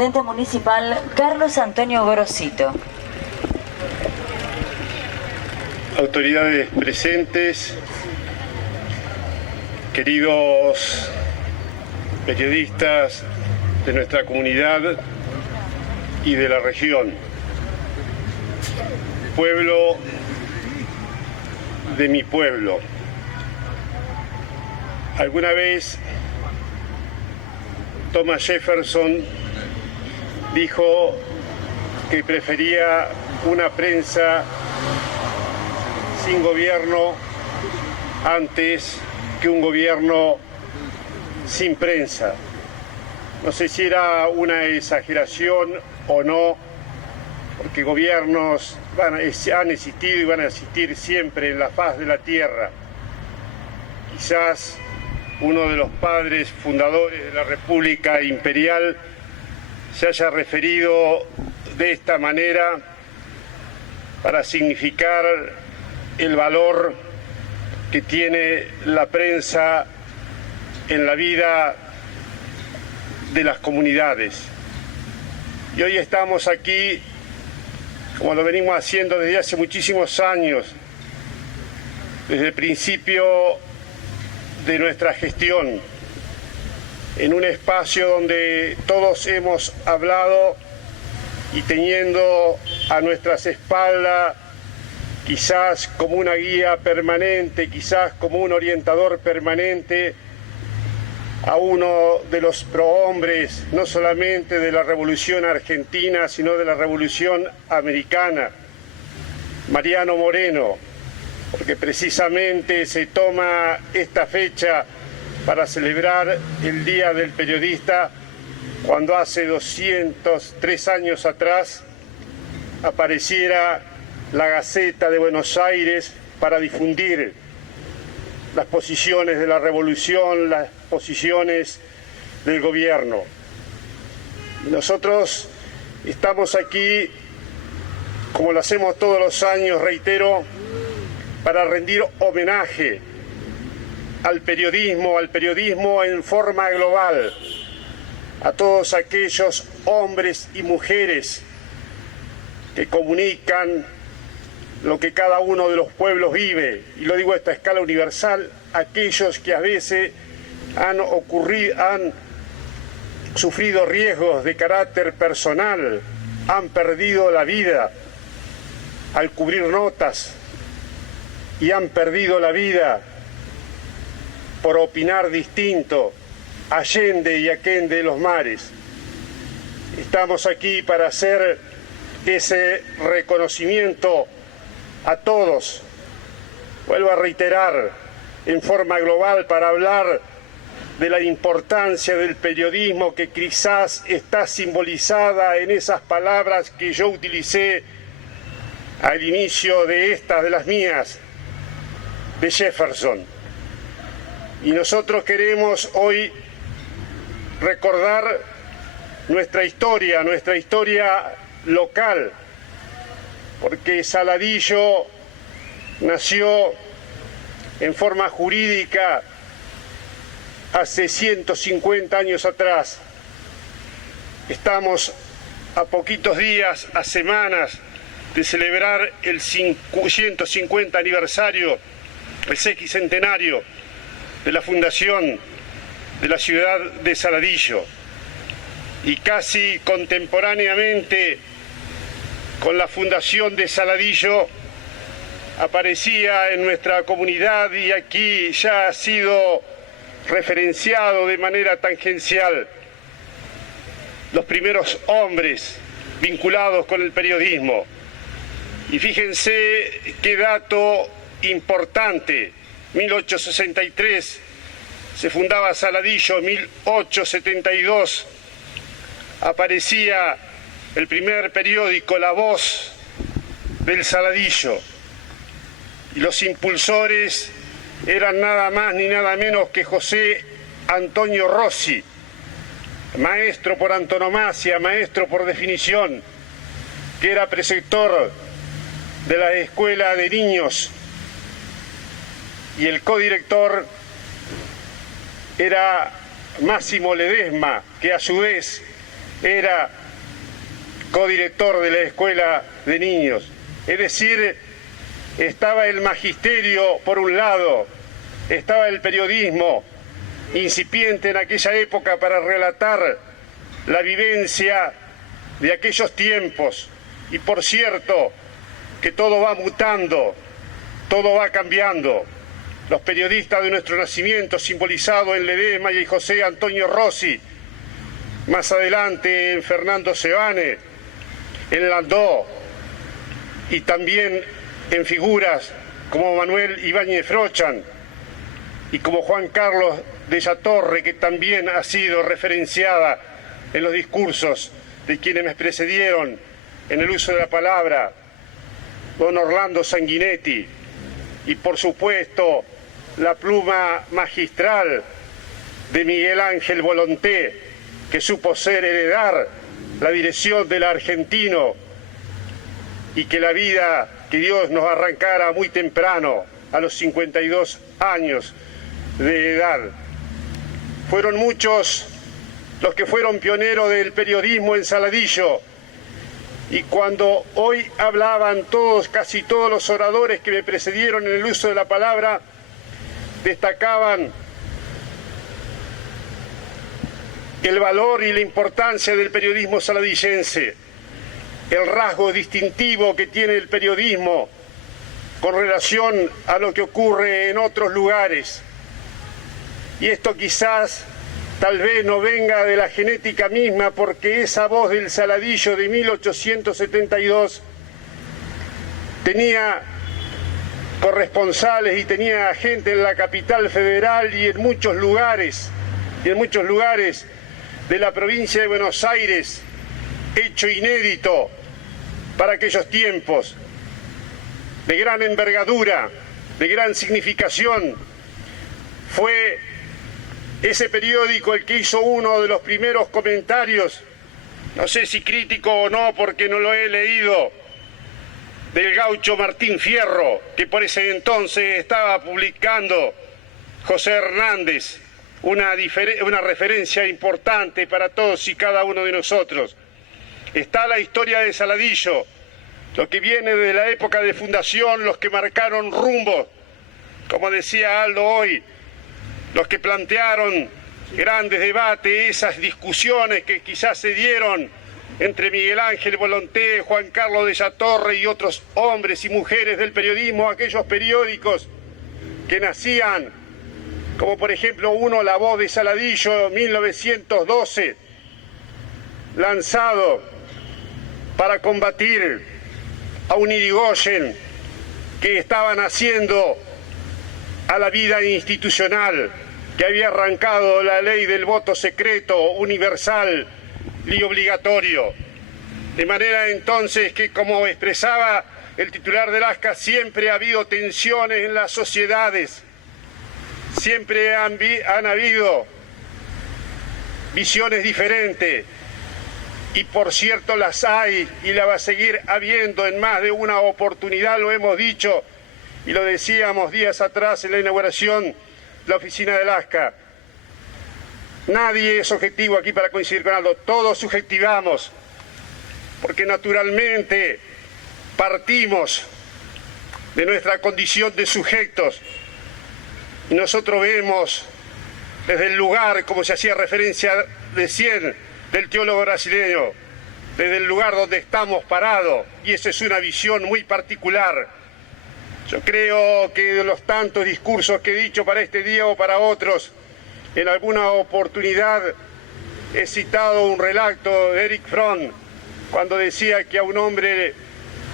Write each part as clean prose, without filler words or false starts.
Presidente municipal Carlos Antonio Gorosito. Autoridades presentes, queridos periodistas de nuestra comunidad y de la región, pueblo de mi pueblo. Alguna vez Thomas Jefferson dijo que prefería una prensa sin gobierno antes que un gobierno sin prensa. No sé si era una exageración o no, porque gobiernos han existido y van a existir siempre en la faz de la tierra. Quizás uno de los padres fundadores de la República Imperial se haya referido de esta manera para significar el valor que tiene la prensa en la vida de las comunidades. Y hoy estamos aquí, como lo venimos haciendo desde hace muchísimos años, desde el principio de nuestra gestión, en un espacio donde todos hemos hablado y teniendo a nuestras espaldas, quizás como una guía permanente, quizás como un orientador permanente, a uno de los prohombres, no solamente de la Revolución Argentina, sino de la Revolución Americana, Mariano Moreno, porque precisamente se toma esta fecha para celebrar el Día del Periodista, cuando hace 203 años atrás apareciera la Gaceta de Buenos Aires para difundir las posiciones de la revolución, las posiciones del gobierno. Nosotros estamos aquí, como lo hacemos todos los años, reitero, para rendir homenaje al periodismo en forma global, a todos aquellos hombres y mujeres que comunican lo que cada uno de los pueblos vive, y lo digo a esta escala universal, aquellos que a veces han sufrido riesgos de carácter personal, han perdido la vida al cubrir notas y han perdido la vida por opinar distinto, allende y aquende de los mares. Estamos aquí para hacer ese reconocimiento a todos. Vuelvo a reiterar, en forma global, para hablar de la importancia del periodismo, que quizás está simbolizada en esas palabras que yo utilicé al inicio de las mías, de Jefferson. Y nosotros queremos hoy recordar nuestra historia local, porque Saladillo nació en forma jurídica hace 150 años atrás. Estamos a poquitos días, a semanas de celebrar el 150 aniversario, el sesquicentenario de la fundación de la ciudad de Saladillo. Y casi contemporáneamente con la fundación de Saladillo aparecía en nuestra comunidad, y aquí ya ha sido referenciado de manera tangencial, los primeros hombres vinculados con el periodismo. Y fíjense qué dato importante: 1863 se fundaba Saladillo, 1872 aparecía el primer periódico, La Voz del Saladillo, y los impulsores eran nada más ni nada menos que José Antonio Rossi, maestro por antonomasia, maestro por definición, que era preceptor de la escuela de niños, y el codirector era Máximo Ledesma, que a su vez era codirector de la Escuela de Niños. Es decir, estaba el magisterio por un lado, estaba el periodismo incipiente en aquella época para relatar la vivencia de aquellos tiempos. Y por cierto, que todo va mutando, todo va cambiando. Los periodistas de nuestro nacimiento, simbolizados en Ledesma y José Antonio Rossi, más adelante en Fernando Sebane, en Landó, y también en figuras como Manuel Ibáñez Frochan y como Juan Carlos de la Torre, que también ha sido referenciada en los discursos de quienes me precedieron en el uso de la palabra, don Orlando Sanguinetti, y por supuesto la pluma magistral de Miguel Ángel Volonté, que supo heredar la dirección del Argentino, y que la vida que Dios nos arrancara muy temprano, a los 52 años de edad. Fueron muchos los que fueron pioneros del periodismo en Saladillo, y cuando hoy hablaban todos, casi todos los oradores que me precedieron en el uso de la palabra, destacaban el valor y la importancia del periodismo saladillense, el rasgo distintivo que tiene el periodismo con relación a lo que ocurre en otros lugares. Y esto quizás tal vez no venga de la genética misma, porque esa voz del Saladillo de 1872 tenía corresponsales y tenía gente en la capital federal y en muchos lugares de la provincia de Buenos Aires, hecho inédito para aquellos tiempos, de gran envergadura, de gran significación. Fue ese periódico el que hizo uno de los primeros comentarios, no sé si crítico o no porque no lo he leído, del gaucho Martín Fierro, que por ese entonces estaba publicando José Hernández, una referencia importante para todos y cada uno de nosotros. Está la historia de Saladillo, lo que viene de la época de fundación, los que marcaron rumbo, como decía Aldo hoy, los que plantearon grandes debates, esas discusiones que quizás se dieron entre Miguel Ángel Volonté, Juan Carlos de la Torre y otros hombres y mujeres del periodismo, aquellos periódicos que nacían, como por ejemplo uno, La Voz de Saladillo, 1912, lanzado para combatir a un Irigoyen que estaba naciendo a la vida institucional, que había arrancado la ley del voto secreto, universal y obligatorio. De manera entonces que, como expresaba el titular del ASCA, siempre ha habido tensiones en las sociedades, siempre han habido visiones diferentes, y por cierto las hay y la va a seguir habiendo en más de una oportunidad, lo hemos dicho y lo decíamos días atrás en la inauguración de la oficina del ASCA. Nadie es objetivo aquí para coincidir con algo, todos subjetivamos, porque naturalmente partimos de nuestra condición de sujetos y nosotros vemos desde el lugar, como se hacía referencia recién del teólogo brasileño, desde el lugar donde estamos parados, y esa es una visión muy particular. Yo creo que de los tantos discursos que he dicho para este día o para otros, en alguna oportunidad he citado un relato de Erich Fromm, cuando decía que a un hombre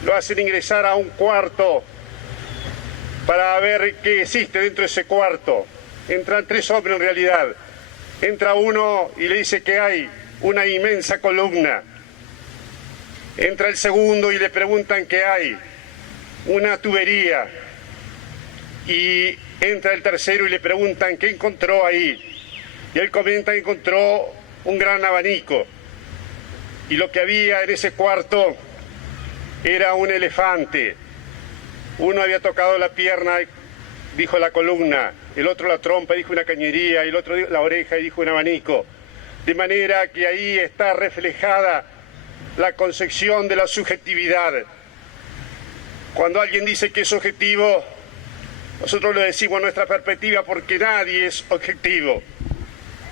lo hacen ingresar a un cuarto para ver qué existe dentro de ese cuarto. Entran tres hombres en realidad. Entra uno y le dice que hay una inmensa columna. Entra el segundo y le preguntan qué hay, una tubería. Y entra el tercero y le preguntan qué encontró ahí. Y él comenta que encontró un gran abanico. Y lo que había en ese cuarto era un elefante. Uno había tocado la pierna, dijo la columna, el otro la trompa, dijo una cañería, y el otro la oreja y dijo un abanico. de manera que ahí está reflejada la concepción de la subjetividad. Cuando alguien dice que es objetivo, nosotros le decimos nuestra perspectiva porque nadie es objetivo.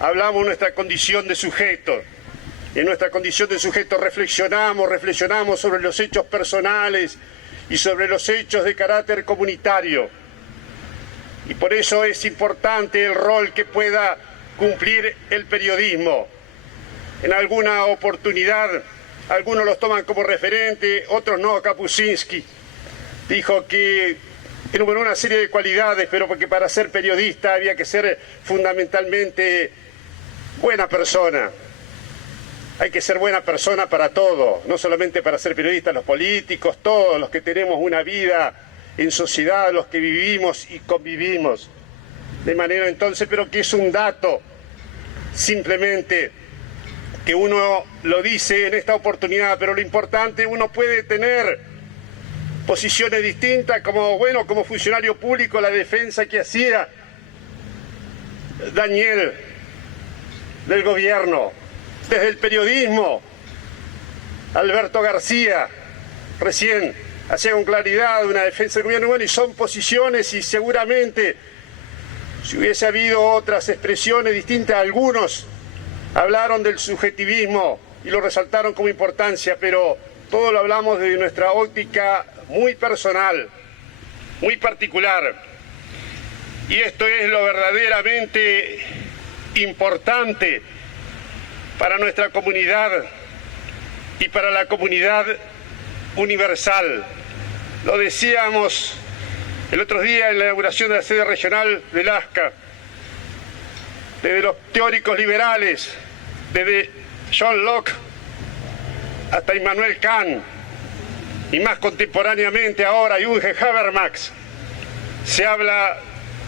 Hablamos de nuestra condición de sujeto. En nuestra condición de sujeto reflexionamos sobre los hechos personales y sobre los hechos de carácter comunitario. Y por eso es importante el rol que pueda cumplir el periodismo. En alguna oportunidad, algunos los toman como referente, otros no. Kapuscinski dijo que enumeró una serie de cualidades, pero porque para ser periodista había que ser fundamentalmente buena persona. Hay que ser buena persona para todo, no solamente para ser periodistas, los políticos, todos los que tenemos una vida en sociedad, los que vivimos y convivimos. De manera entonces, pero que es un dato, simplemente, que uno lo dice en esta oportunidad, pero lo importante, uno puede tener posiciones distintas, como funcionario público, la defensa que hacía Daniel del gobierno, desde el periodismo, Alberto García, recién hacía con claridad una defensa del gobierno, y son posiciones, y seguramente si hubiese habido otras expresiones distintas, algunos hablaron del subjetivismo y lo resaltaron como importancia, pero todo lo hablamos desde nuestra óptica muy personal, muy particular. Y esto es lo verdaderamente importante para nuestra comunidad y para la comunidad universal. Lo decíamos el otro día en la inauguración de la sede regional del ASCA, desde los teóricos liberales, desde John Locke hasta Immanuel Kant, y más contemporáneamente ahora Jürgen Habermas, se habla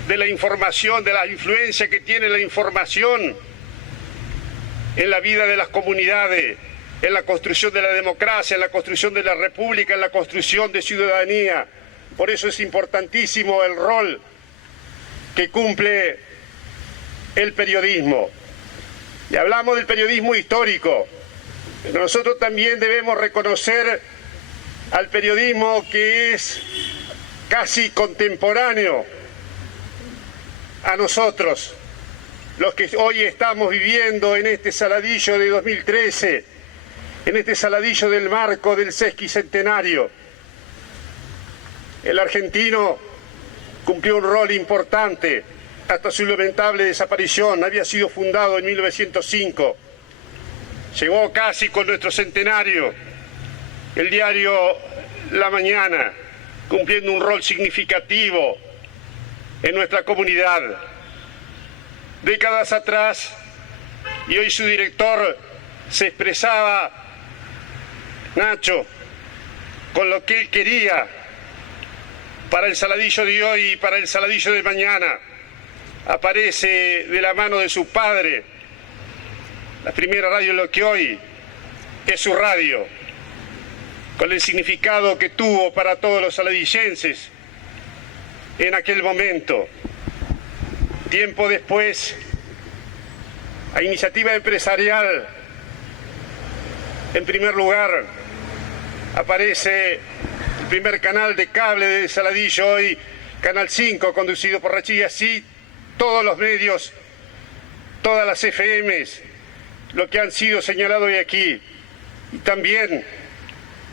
de la información, de la influencia que tiene la información en la vida de las comunidades, en la construcción de la democracia, en la construcción de la república, en la construcción de ciudadanía. Por eso es importantísimo el rol que cumple el periodismo. Y hablamos del periodismo histórico, pero nosotros también debemos reconocer al periodismo que es casi contemporáneo a nosotros, los que hoy estamos viviendo en este saladillo de 2013, en este saladillo del marco del sesquicentenario. El argentino cumplió un rol importante hasta su lamentable desaparición. Había sido fundado en 1905. Llegó casi con nuestro centenario el diario La Mañana, cumpliendo un rol significativo en nuestra comunidad. Décadas atrás, y hoy su director se expresaba, Nacho, con lo que él quería para el saladillo de hoy y para el saladillo de mañana. Aparece de la mano de su padre la primera radio, lo que hoy es su radio, con el significado que tuvo para todos los saladillenses en aquel momento. Tiempo después, a iniciativa empresarial, en primer lugar, aparece el primer canal de cable de Saladillo, hoy Canal 5, conducido por Rachid, y así todos los medios, todas las FMs, lo que han sido señalados hoy aquí. Y también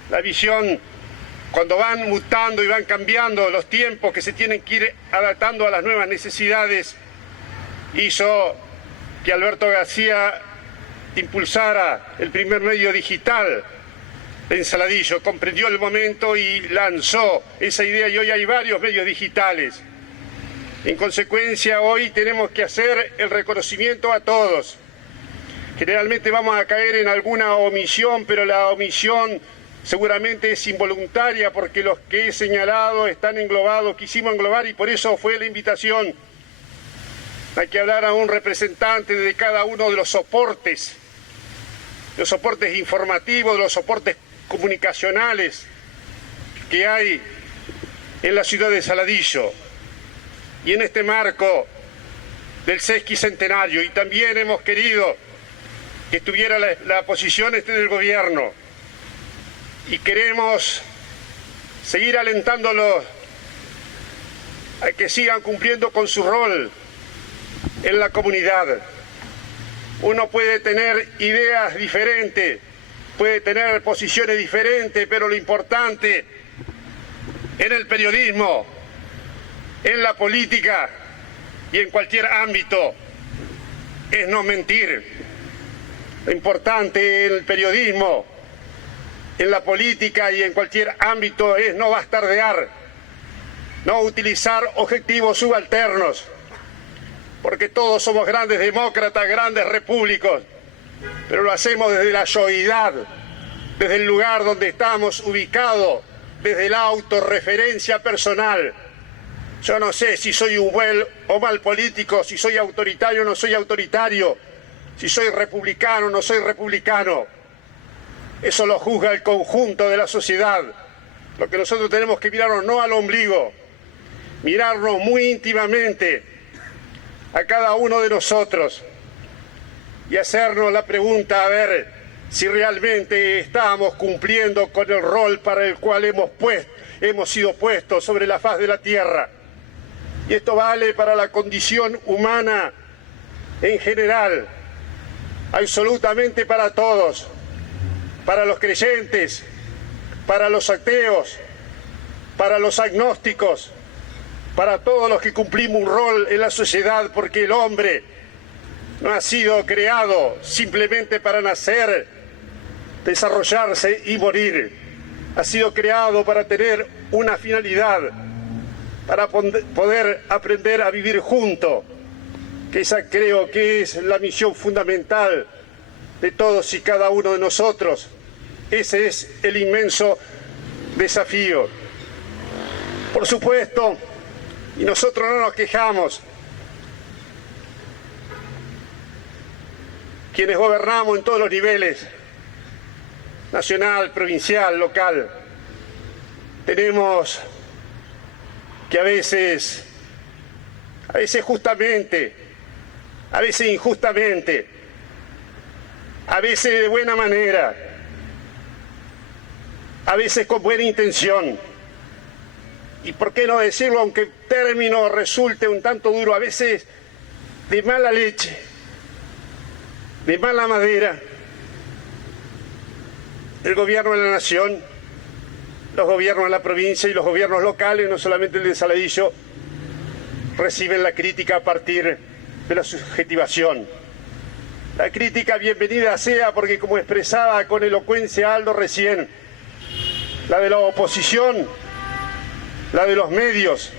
la visión, cuando van mutando y van cambiando los tiempos que se tienen que ir adaptando a las nuevas necesidades, hizo que Alberto García impulsara el primer medio digital en Saladillo, comprendió el momento y lanzó esa idea, y hoy hay varios medios digitales. En consecuencia, hoy tenemos que hacer el reconocimiento a todos. Generalmente vamos a caer en alguna omisión, pero la omisión seguramente es involuntaria, porque los que he señalado están englobados, quisimos englobar, y por eso fue la invitación a que hablara un representante de cada uno de los soportes informativos, de los soportes comunicacionales que hay en la ciudad de Saladillo. Y en este marco del sesquicentenario, y también hemos querido que estuviera la oposición esté en el gobierno. Y queremos seguir alentándolos a que sigan cumpliendo con su rol en la comunidad. Uno puede tener ideas diferentes, puede tener posiciones diferentes, pero lo importante en el periodismo, en la política y en cualquier ámbito es no mentir. Lo importante en el periodismo, en la política y en cualquier ámbito es no bastardear, no utilizar objetivos subalternos, porque todos somos grandes demócratas, grandes repúblicos, pero lo hacemos desde la yoidad, desde el lugar donde estamos ubicados, desde la autorreferencia personal. Yo no sé si soy un buen o mal político, si soy autoritario o no soy autoritario, si soy republicano o no soy republicano. Eso lo juzga el conjunto de la sociedad. Lo que nosotros tenemos que mirarnos no al ombligo, mirarnos muy íntimamente a cada uno de nosotros y hacernos la pregunta a ver si realmente estamos cumpliendo con el rol para el cual hemos sido puestos sobre la faz de la tierra. Y esto vale para la condición humana en general, absolutamente para todos, para los creyentes, para los ateos, para los agnósticos, para todos los que cumplimos un rol en la sociedad, porque el hombre no ha sido creado simplemente para nacer, desarrollarse y morir. Ha sido creado para tener una finalidad, para poder aprender a vivir juntos, que esa creo que es la misión fundamental de todos y cada uno de nosotros. Ese es el inmenso desafío. Por supuesto, y nosotros no nos quejamos, quienes gobernamos en todos los niveles, nacional, provincial, local, tenemos que a veces justamente, a veces injustamente, a veces de buena manera, a veces con buena intención, y por qué no decirlo, aunque el término resulte un tanto duro, a veces de mala leche, de mala madera, el gobierno de la nación, los gobiernos de la provincia y los gobiernos locales, no solamente el de Saladillo, reciben la crítica a partir de la subjetivación. La crítica bienvenida sea porque, como expresaba con elocuencia Aldo recién, la de la oposición, la de los medios,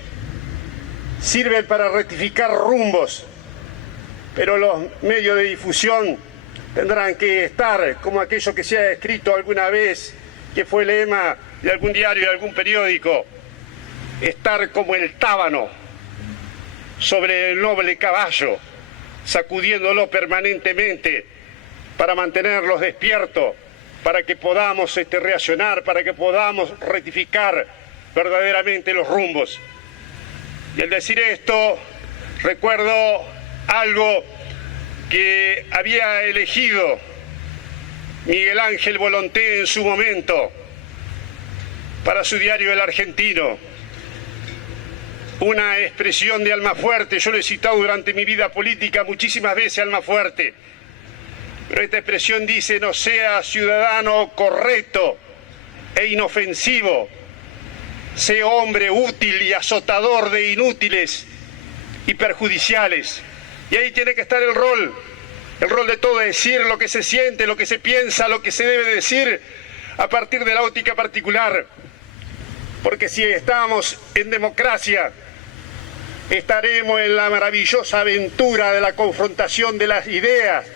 sirven para rectificar rumbos, pero los medios de difusión tendrán que estar como aquello que se ha escrito alguna vez, que fue el lema de algún diario, de algún periódico, estar como el tábano sobre el noble caballo, sacudiéndolo permanentemente para mantenerlos despiertos, para que podamos reaccionar, para que podamos rectificar verdaderamente los rumbos. Y al decir esto, recuerdo algo que había elegido Miguel Ángel Volonté en su momento para su diario El Argentino, una expresión de Almafuerte. Yo lo he citado durante mi vida política muchísimas veces, Almafuerte, pero esta expresión dice: no sea ciudadano correcto e inofensivo, sea hombre útil y azotador de inútiles y perjudiciales. Y ahí tiene que estar el rol de todo, decir lo que se siente, lo que se piensa, lo que se debe decir a partir de la óptica particular. Porque si estamos en democracia, estaremos en la maravillosa aventura de la confrontación de las ideas,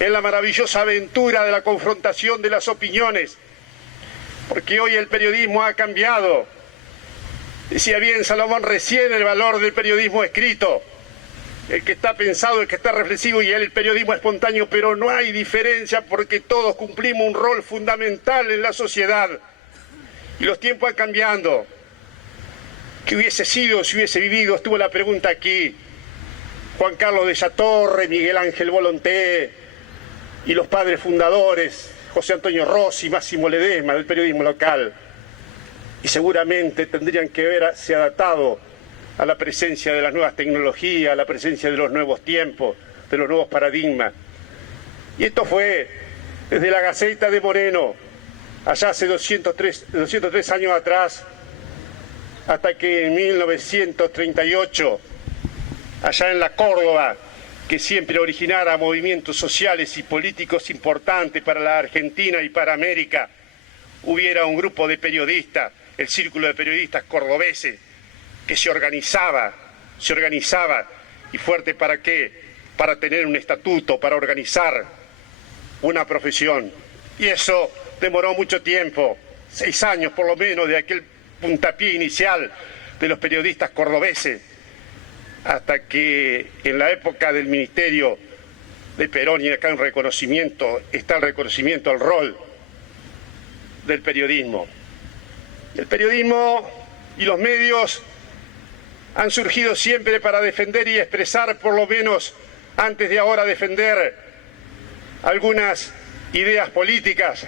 en la maravillosa aventura de la confrontación de las opiniones. Porque hoy el periodismo ha cambiado. Decía bien Salomón recién el valor del periodismo escrito, el que está pensado, el que está reflexivo, y el periodismo espontáneo, pero no hay diferencia porque todos cumplimos un rol fundamental en la sociedad. Y los tiempos van cambiando. ¿Qué hubiese sido si hubiese vivido? Estuvo la pregunta aquí. Juan Carlos de Satorre, Miguel Ángel Volonté, y los padres fundadores, José Antonio Rossi y Máximo Ledesma, del periodismo local. Y seguramente tendrían que haberse adaptado a la presencia de las nuevas tecnologías, a la presencia de los nuevos tiempos, de los nuevos paradigmas. Y esto fue desde la Gaceta de Moreno, allá hace 203 años atrás, hasta que en 1938, allá en la Córdoba, que siempre originara movimientos sociales y políticos importantes para la Argentina y para América, hubiera un grupo de periodistas, el Círculo de Periodistas Cordobeses, que se organizaba, y fuerte ¿para qué? Para tener un estatuto, para organizar una profesión. Y eso demoró mucho tiempo, 6 años por lo menos, de aquel puntapié inicial de los periodistas cordobeses, hasta que en la época del ministerio de Perón, y acá está el reconocimiento al rol del periodismo. El periodismo y los medios han surgido siempre para defender y expresar, por lo menos antes de ahora defender algunas ideas políticas.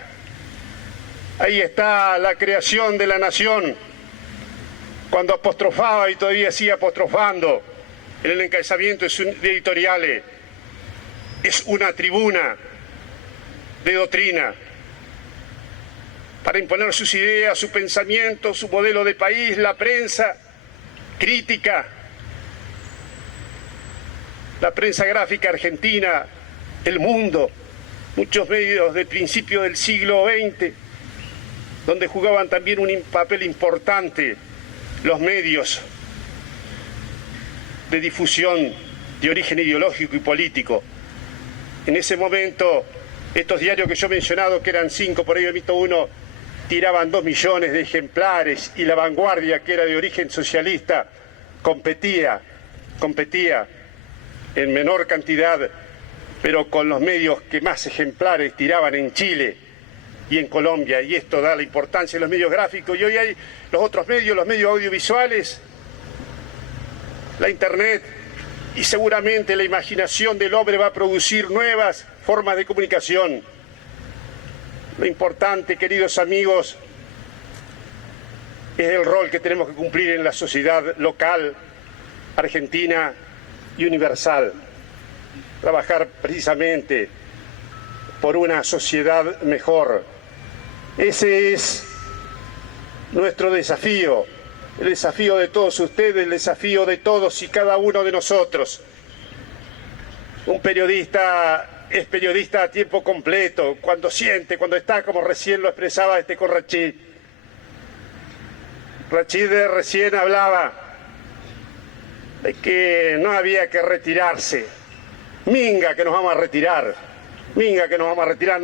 Ahí está la creación de la nación, cuando apostrofaba y todavía sigue apostrofando en el encabezamiento de sus editoriales. Es una tribuna de doctrina para imponer sus ideas, su pensamiento, su modelo de país. La prensa crítica, la prensa gráfica argentina, El Mundo, muchos medios del principio del siglo XX, donde jugaban también un papel importante los medios de difusión de origen ideológico y político. En ese momento, estos diarios que yo he mencionado, que eran 5, por ahí omito uno, tiraban 2 millones de ejemplares, y La Vanguardia, que era de origen socialista, competía en menor cantidad, pero con los medios que más ejemplares tiraban en Chile y en Colombia, y esto da la importancia de los medios gráficos. Y hoy hay los otros medios, los medios audiovisuales, la Internet, y seguramente la imaginación del hombre va a producir nuevas formas de comunicación. Lo importante, queridos amigos, es el rol que tenemos que cumplir en la sociedad local, argentina y universal. Trabajar precisamente por una sociedad mejor. Ese es nuestro desafío, el desafío de todos ustedes, el desafío de todos y cada uno de nosotros. Un periodista es periodista a tiempo completo, cuando siente, cuando está, como recién lo expresaba con Rachid. Rachid recién hablaba de que no había que retirarse. Minga que nos vamos a retirar, no nos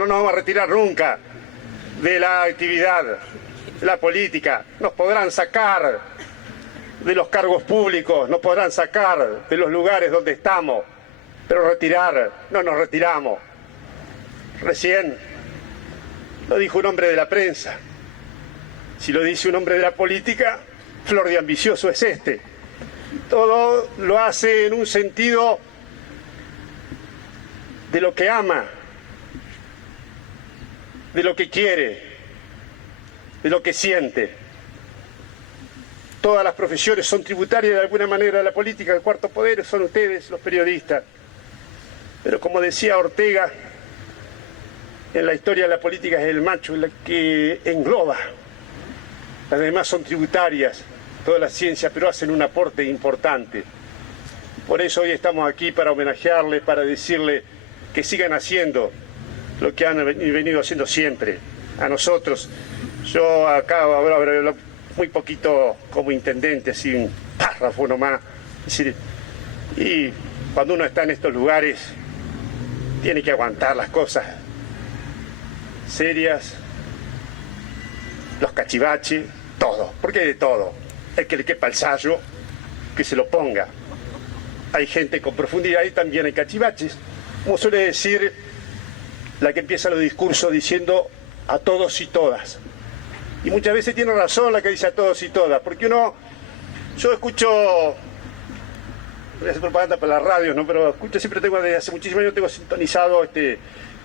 vamos a retirar nunca de la actividad, de la política. Nos podrán sacar de los cargos públicos, nos podrán sacar de los lugares donde estamos, pero retirar, no nos retiramos. Recién lo dijo un hombre de la prensa. Si lo dice un hombre de la política, flor de ambicioso es este. Todo lo hace en un sentido de lo que ama, de lo que quiere, de lo que siente. Todas las profesiones son tributarias de alguna manera de la política. El cuarto poder son ustedes, los periodistas. Pero como decía Ortega, en la historia de la política es el macho la que engloba. Las demás son tributarias, toda la ciencia, pero hacen un aporte importante. Por eso hoy estamos aquí para homenajearles, para decirles que sigan haciendo lo que han venido haciendo siempre. A nosotros, yo acá hablo muy poquito como intendente, así un párrafo nomás. Es decir, y cuando uno está en estos lugares, tiene que aguantar las cosas serias, los cachivaches, todo, porque hay de todo. El que le quepa el sayo, que se lo ponga. Hay gente con profundidad y también hay cachivaches. Como suele decir la que empieza los discursos diciendo a todos y todas. Y muchas veces tiene razón la que dice a todos y todas, porque yo escucho, voy a hacer propaganda para las radios, ¿no? Pero escucho, siempre tengo, desde hace muchísimos años tengo sintonizado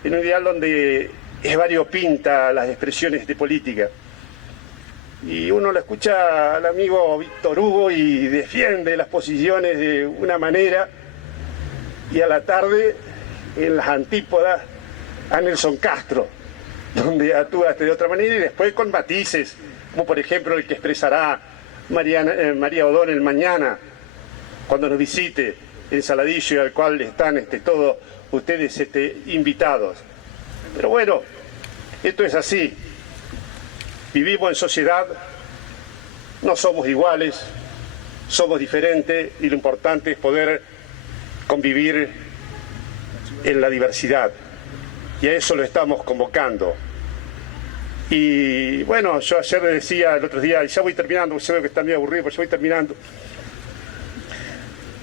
en un dial donde es variopinta las expresiones de política. Y uno lo escucha al amigo Víctor Hugo y defiende las posiciones de una manera, y a la tarde, en las antípodas, a Nelson Castro, donde actúa de otra manera, y después con matices, como por ejemplo el que expresará María O'Donnell mañana, cuando nos visite en Saladillo, y al cual están todos ustedes invitados. Pero bueno, esto es así. Vivimos en sociedad, no somos iguales, somos diferentes, y lo importante es poder convivir en la diversidad. Y a eso lo estamos convocando. Y bueno, yo ayer le decía el otro día, y ya voy terminando, porque yo veo que está muy aburrido, pero ya voy terminando.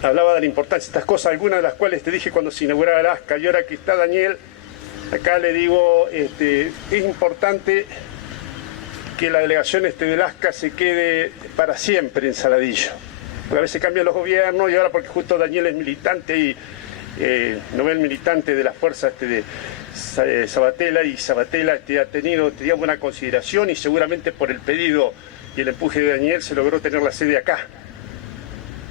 Hablaba de la importancia de estas cosas, algunas de las cuales te dije cuando se inauguraba el ASCA, y ahora que está Daniel, acá le digo, es importante que la delegación del ASCA se quede para siempre en Saladillo. Porque a veces cambian los gobiernos, y ahora porque justo Daniel es militante y no ve el militante de las fuerzas de Sabatella, y Sabatella ha tenido, digamos, una consideración, y seguramente por el pedido y el empuje de Daniel se logró tener la sede acá.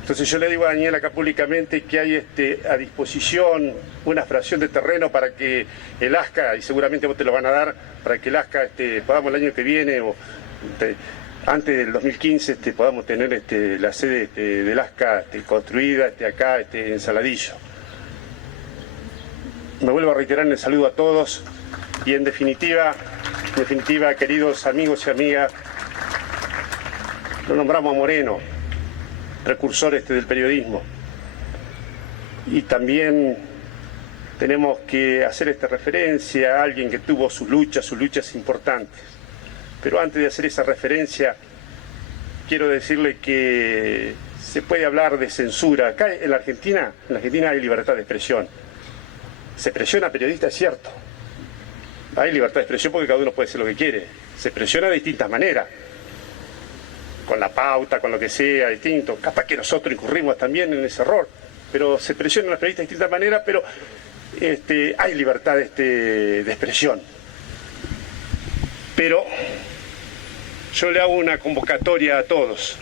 Entonces yo le digo a Daniel acá públicamente que hay a disposición una fracción de terreno para que el ASCA, y seguramente vos te lo van a dar, para que el ASCA podamos el año que viene o antes del 2015 podamos tener la sede del ASCA construida acá en Saladillo. Me vuelvo a reiterar en el saludo a todos, y en definitiva, queridos amigos y amigas, lo nombramos a Moreno, precursor del periodismo, y también tenemos que hacer esta referencia a alguien que tuvo sus luchas importantes. Pero antes de hacer esa referencia, quiero decirle que se puede hablar de censura. Acá en la Argentina hay libertad de expresión. Se presiona a periodistas, es cierto. Hay libertad de expresión porque cada uno puede hacer lo que quiere. Se presiona de distintas maneras, con la pauta, con lo que sea, distinto. Capaz que nosotros incurrimos también en ese error, pero se presiona a los periodistas de distintas maneras, pero hay libertad de expresión. Pero yo le hago una convocatoria a todos.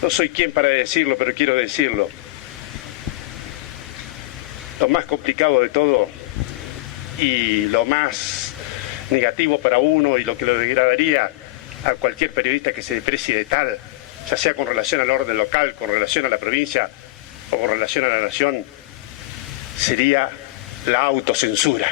No soy quien para decirlo, pero quiero decirlo. Lo más complicado de todo y lo más negativo para uno, y lo que lo degradaría a cualquier periodista que se desprecie de tal, ya sea con relación al orden local, con relación a la provincia o con relación a la nación, sería la autocensura.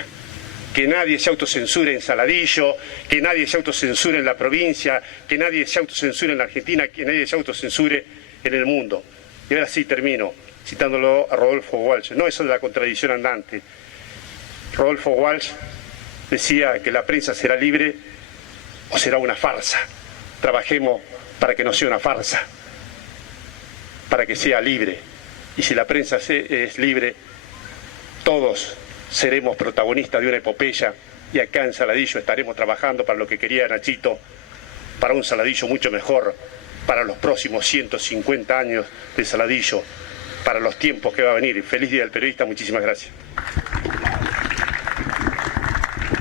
Que nadie se autocensure en Saladillo, que nadie se autocensure en la provincia, que nadie se autocensure en la Argentina, que nadie se autocensure en el mundo. Y ahora sí termino citándolo a Rodolfo Walsh. No eso de la contradicción andante. Rodolfo Walsh decía que la prensa será libre o será una farsa. Trabajemos para que no sea una farsa, para que sea libre. Y si la prensa es libre, todos seremos protagonistas de una epopeya, y acá en Saladillo estaremos trabajando para lo que quería Nachito, para un Saladillo mucho mejor, para los próximos 150 años de Saladillo, para los tiempos que va a venir. Feliz Día del Periodista, muchísimas gracias.